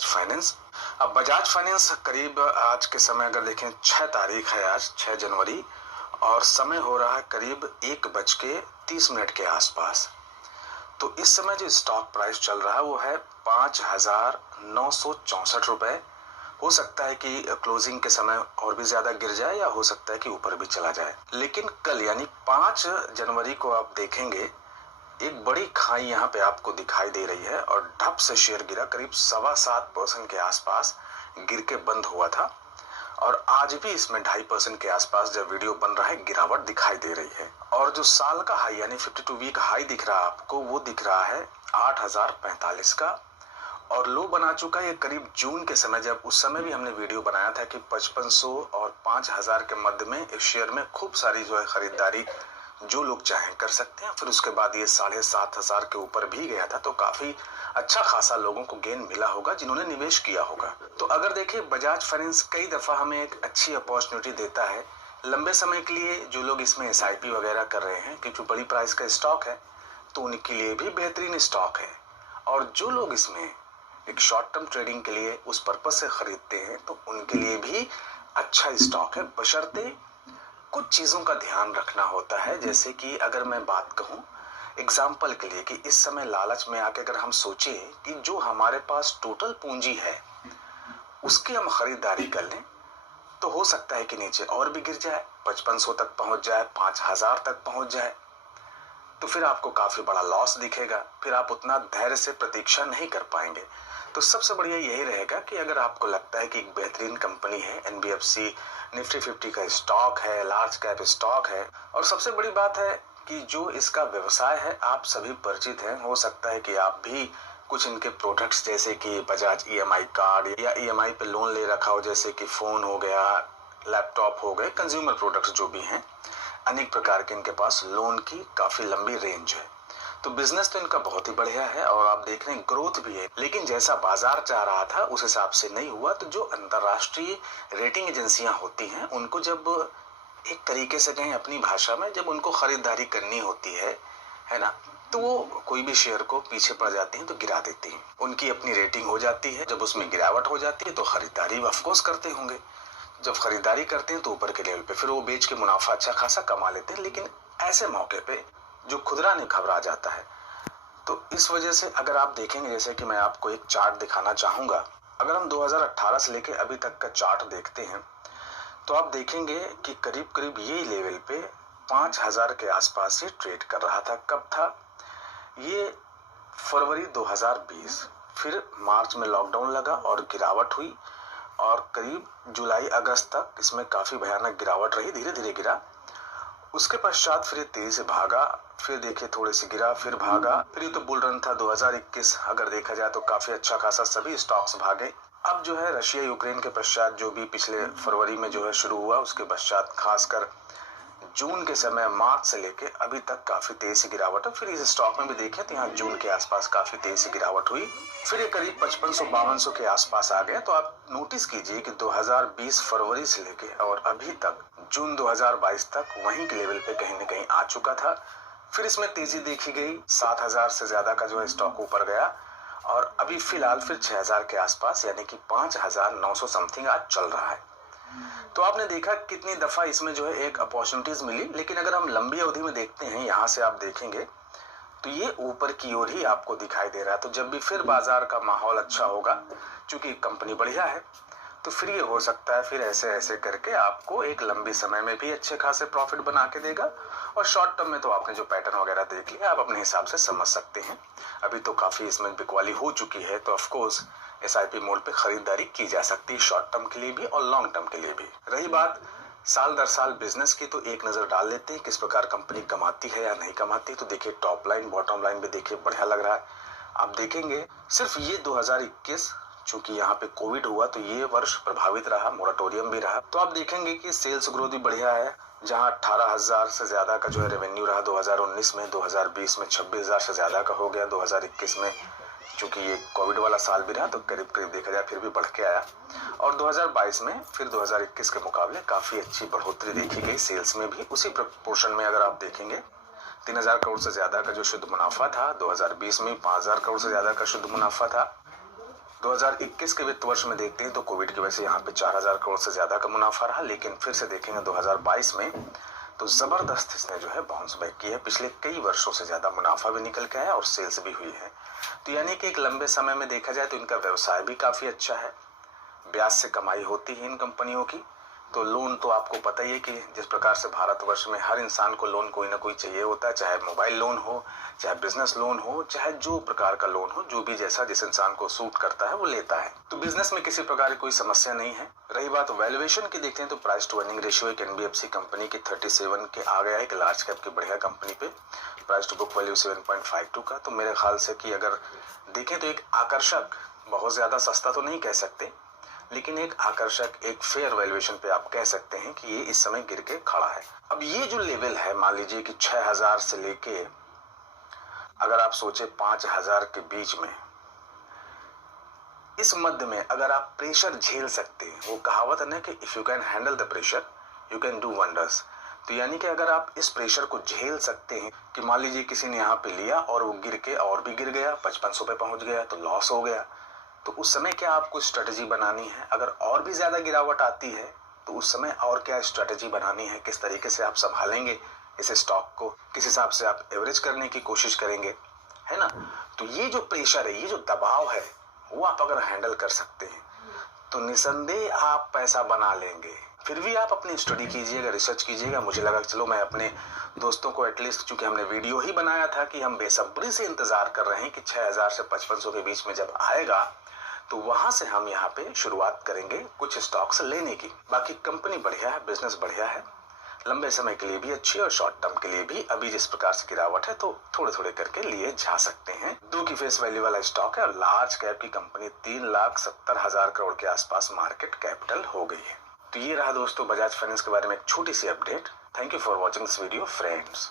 Bajaj finance. अब Bajaj finance करीब आज के समय अगर देखें 6 तारीख है, आज 6 जनवरी, और समय हो रहा है करीब 1:30 के आसपास। तो इस समय जो स्टॉक प्राइस चल रहा है वो है 5,964 रुपए। हो सकता है कि क्लोजिंग के समय और भी ज्यादा गिर जाए या हो सकता है कि ऊपर भी चला जाए, लेकिन कल यानी 5 जनवरी को आप देखेंगे एक बड़ी खाई यहाँ पे आपको दिखाई दे रही है और ढप से शेयर गिरा, करीब 7.25% के आसपास गिर के बंद हुआ था। और आज भी इसमें 2.5% के आसपास जब वीडियो बन रहा है गिरावट दिखाई दे रही है। और जो साल का हाई यानी 52 वीक हाई दिख रहा है आपको, वो दिख रहा है 8,045 का, और लो बना चुका है ये करीब जून के समय, जब उस समय भी हमने वीडियो बनाया था कि 5,500 और 5,000 के मध्य में इस शेयर में खूब सारी जो है खरीदारी जो लोग चाहें कर सकते हैं। फिर उसके बाद ये 7,500 के ऊपर भी गया था, तो काफी अच्छा खासा लोगों को गेन मिला होगा जिन्होंने निवेश किया होगा। तो अगर देखिए बजाज फाइनेंस कई दफा हमें एक अच्छी अपॉर्चुनिटी देता है लंबे समय के लिए। जो लोग इसमें SIP वगैरह कर रहे हैं, क्योंकि बड़ी प्राइस का स्टॉक है, तो उनके लिए भी बेहतरीन स्टॉक है। और जो लोग इसमें एक शॉर्ट टर्म ट्रेडिंग के लिए उस पर्पज से खरीदते हैं, तो उनके लिए भी अच्छा स्टॉक है, बशर्ते कुछ चीजों का ध्यान रखना होता है। जैसे कि अगर मैं बात कहूं एग्जाम्पल के लिए कि इस समय लालच में आके अगर हम सोचें कि जो हमारे पास टोटल पूंजी है उसकी हम खरीदारी कर लें, तो हो सकता है कि नीचे और भी गिर जाए, 5,500 तक पहुंच जाए, 5,000 तक पहुंच जाए, तो फिर आपको काफी बड़ा लॉस दिखेगा, फिर आप उतना धैर्य से प्रतीक्षा नहीं कर पाएंगे। तो सबसे बढ़िया यही रहेगा कि अगर आपको लगता है कि एक बेहतरीन कंपनी है, NBFC निफ्टी 50 का स्टॉक है, लार्ज कैप स्टॉक है, और सबसे बड़ी बात है कि जो इसका व्यवसाय है आप सभी परिचित हैं। हो सकता है कि आप भी कुछ इनके प्रोडक्ट्स जैसे कि बजाज EMI कार्ड या EMI पे लोन ले रखा हो, जैसे कि फोन हो गया, लैपटॉप हो गए, कंज्यूमर प्रोडक्ट्स जो भी हैं, अनेक प्रकार के इनके पास लोन की काफी लंबी रेंज है। तो बिजनेस तो इनका बहुत ही बढ़िया है और आप देख रहे हैं ग्रोथ भी है, लेकिन जैसा बाजार चाह रहा था उस हिसाब से नहीं हुआ। तो जो अंतरराष्ट्रीय रेटिंग एजेंसियां होती हैं, उनको जब एक तरीके से कहें अपनी भाषा में, जब उनको खरीदारी करनी होती है ना, तो वो कोई भी शेयर को पीछे पड़ जाती हैं तो गिरा देती हैं। उनकी अपनी रेटिंग हो जाती है, जब उसमें गिरावट हो जाती है तो खरीदारी ऑफकोर्स करते होंगे। जब खरीदारी करते हैं तो ऊपर के लेवल पे फिर वो बेच के मुनाफा अच्छा खासा कमा लेते हैं, लेकिन ऐसे मौके पे जो खुदरा नहीं घबरा जाता है। तो इस वजह से अगर आप देखेंगे, जैसे कि मैं आपको एक चार्ट दिखाना चाहूंगा, अगर हम 2018 से लेके अभी तक का चार्ट देखते हैं तो आप देखेंगे कि करीब करीब ये लेवल पे 5,000 के आसपास ये ट्रेड कर रहा था। कब था ये? फरवरी 2020। फिर मार्च में लॉकडाउन लगा और गिरावट हुई, और करीब जुलाई अगस्त तक इसमें काफी भयानक गिरावट रही, धीरे धीरे गिरा। उसके पश्चात फिर तेजी से भागा, फिर देखिए थोड़े से गिरा, फिर भागा, फिर ये तो बुल रन था 2021 अगर देखा जाए तो काफी अच्छा खासा सभी स्टॉक्स भागे। अब जो है रशिया यूक्रेन के पश्चात जो भी पिछले फरवरी में जो है शुरू हुआ, उसके पश्चात खासकर जून के समय मार्च से लेके अभी तक काफी तेज से गिरावट है। फिर इस स्टॉक में भी देखें तो यहाँ जून के आसपास काफी तेज से गिरावट हुई, फिर ये करीब 5,500-5,200 के आसपास आ गया। तो आप नोटिस कीजिए कि 2020 फरवरी से लेके और अभी तक जून 2022 तक वहीं के लेवल पे कहीं न कहीं आ चुका था। फिर इसमें तेजी देखी गई, 7,000 से ज्यादा का जो है स्टॉक ऊपर गया, और अभी फिलहाल फिर 6,000 के आसपास यानी कि 5,900 समथिंग आज चल रहा है। तो आपने देखा कितनी दफा इसमें जो है एक अपॉर्चुनिटीज मिली, लेकिन अगर हम लंबी अवधि में देखते हैं, यहाँ से आप देखेंगे तो ये ऊपर की ओर ही आपको दिखाई दे रहा है। तो जब भी फिर बाजार का माहौल अच्छा होगा, चूंकि कंपनी बढ़िया है, तो फिर ये हो सकता है फिर ऐसे ऐसे करके आपको एक लंबी समय में भी अच्छे खासे प्रॉफिट बना के देगा। और शॉर्ट टर्म में तो आपने जो पैटर्न वगैरह देख लिया, आप अपने हिसाब से समझ सकते हैं। अभी तो काफी इसमें बिकवाली हो चुकी है, तो ऑफकोर्स SIP मोड पे खरीदारी की जा सकती है, शॉर्ट टर्म के लिए भी और लॉन्ग टर्म के लिए भी। रही बात साल दर साल बिजनेस की, तो एक नजर डाल लेते हैं किस प्रकार कंपनी कमाती है या नहीं कमाती। तो देखिए टॉप लाइन बॉटम लाइन भी देखिए बढ़िया लग रहा है। आप देखेंगे सिर्फ ये 2021, चूंकि यहाँ पे कोविड हुआ तो ये वर्ष प्रभावित रहा, मोराटोरियम भी रहा, तो आप देखेंगे कि सेल्स ग्रोथ भी बढ़िया है। जहाँ 18,000 से ज्यादा का जो है रेवेन्यू रहा 2019 में, 2020 में 26,000 से ज्यादा का हो गया, 2021 में चूंकि ये कोविड वाला साल भी रहा तो करीब करीब देखा जाए फिर भी बढ़ के आया, और 2022 में फिर 2021 के मुकाबले काफी अच्छी बढ़ोतरी देखी गई सेल्स में भी। उसी प्रपोर्शन में अगर आप देखेंगे 3,000 करोड़ से ज्यादा का जो शुद्ध मुनाफा था, 2020 में 5,000 करोड़ से ज्यादा का शुद्ध मुनाफा था, 2021 के वित्त वर्ष में देखते हैं तो कोविड की वजह से यहाँ पे 4000 करोड़ से ज्यादा का मुनाफा रहा, लेकिन फिर से देखेंगे 2022 में तो जबरदस्त इसने जो है बाउंस बैक किया है। पिछले कई वर्षों से ज्यादा मुनाफा भी निकल के आया और सेल्स भी हुई है। तो यानी कि एक लंबे समय में देखा जाए तो इनका व्यवसाय भी काफी अच्छा है, ब्याज से कमाई होती है इन कंपनियों की। तो लोन तो आपको पता ही है कि जिस प्रकार से भारतवर्ष में हर इंसान को लोन कोई ना कोई चाहिए होता है, चाहे मोबाइल लोन हो, चाहे बिजनेस लोन हो, चाहे जो प्रकार का लोन हो, जो भी जैसा जिस इंसान को सूट करता है वो लेता है। तो बिजनेस में किसी प्रकार की कोई समस्या नहीं है। रही बात वैल्यूएशन की, देखते हैं तो प्राइस टू अर्निंग रेशियो एक एनबीएफसी कंपनी की 37 के आ गया है, एक लार्ज कैप की बढ़िया कंपनी पे प्राइस टू बुक वैल्यू 7.52 का। तो मेरे ख्याल से कि अगर देखें तो एक आकर्षक, बहुत ज्यादा सस्ता तो नहीं कह सकते, लेकिन एक आकर्षक, एक फेयर वैल्यूएशन पे आप कह सकते हैं कि ये इस समय गिर के खड़ा है। अब ये जो लेवल है, मान लीजिए कि 6000 से लेके अगर आप सोचे 5000 के बीच में, इस मध्य में अगर आप प्रेशर झेल सकते हैं, वो कहावत है ना कि if you can handle the pressure you can do wonders. तो यानी कि अगर आप इस प्रेशर को झेल सकते हैं कि मान लीजिए किसी ने यहाँ पे लिया और वो गिर के और भी गिर गया, 5500 पे पहुंच गया, तो लॉस हो गया, तो उस समय क्या आपको स्ट्रेटेजी बनानी है? अगर और भी ज्यादा गिरावट आती है तो उस समय और क्या स्ट्रेटेजी बनानी है? किस तरीके से आप संभालेंगे इस स्टॉक को, किस हिसाब से आप एवरेज करने की कोशिश करेंगे, है ना? तो ये जो प्रेशर है, ये जो दबाव है, वो आप अगर हैंडल कर सकते हैं तो निसंदेह आप पैसा बना लेंगे। फिर भी आप अपनी स्टडी कीजिएगा, रिसर्च कीजिएगा। मुझे लगा चलो मैं अपने दोस्तों को एटलीस्ट, चूंकि हमने वीडियो ही बनाया था कि हम बेसब्री से इंतजार कर रहे हैं कि 6000 से 5500 के बीच में जब आएगा तो वहां से हम यहाँ पे शुरुआत करेंगे कुछ स्टॉक्स लेने की। बाकी कंपनी बढ़िया है, बिजनेस बढ़िया है, लंबे समय के लिए भी अच्छी और शॉर्ट टर्म के लिए भी। अभी जिस प्रकार से गिरावट है तो थोड़े थोड़े करके लिए जा सकते हैं। 2 की फेस वैल्यू वाला स्टॉक है और लार्ज कैप की कंपनी 3,70,000 करोड़ के आसपास मार्केट कैपिटल हो गई है। तो ये रहा दोस्तों बजाज फाइनेंस के बारे में एक छोटी सी update. Thank you for watching this video friends.